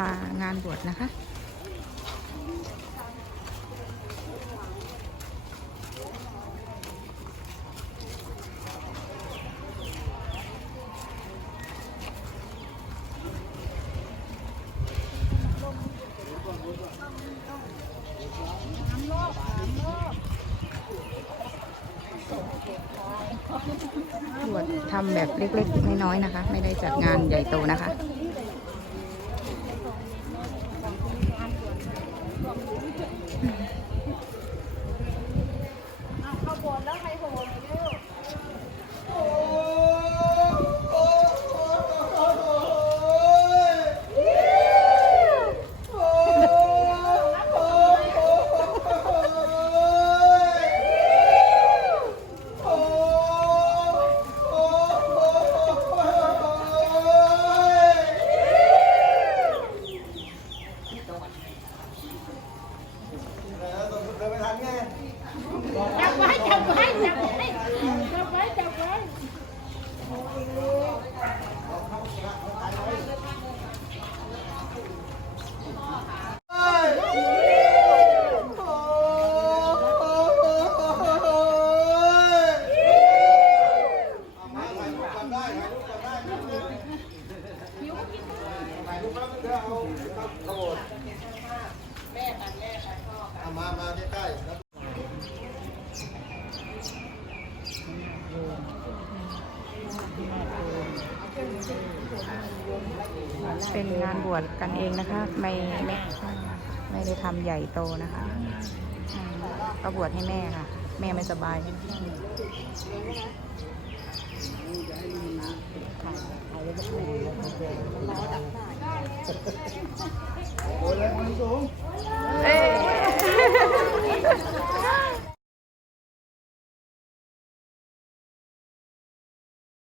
มางานบวชนะคะ บวจทำแบบเล็กๆ น้อยๆนะคะ ไม่ได้จัดงานใหญ่โตนะคะ จับไว้จับไว้จับไว้จับไว้จับไว้ มามาใกล้ๆครับ เป็นงานบวชกันเองนะคะ ไม่ไม่ไม่ได้ทำใหญ่โตนะคะก็บวชให้แม่ค่ะ แม่ไม่สบายโอ้ยแรงมันสูง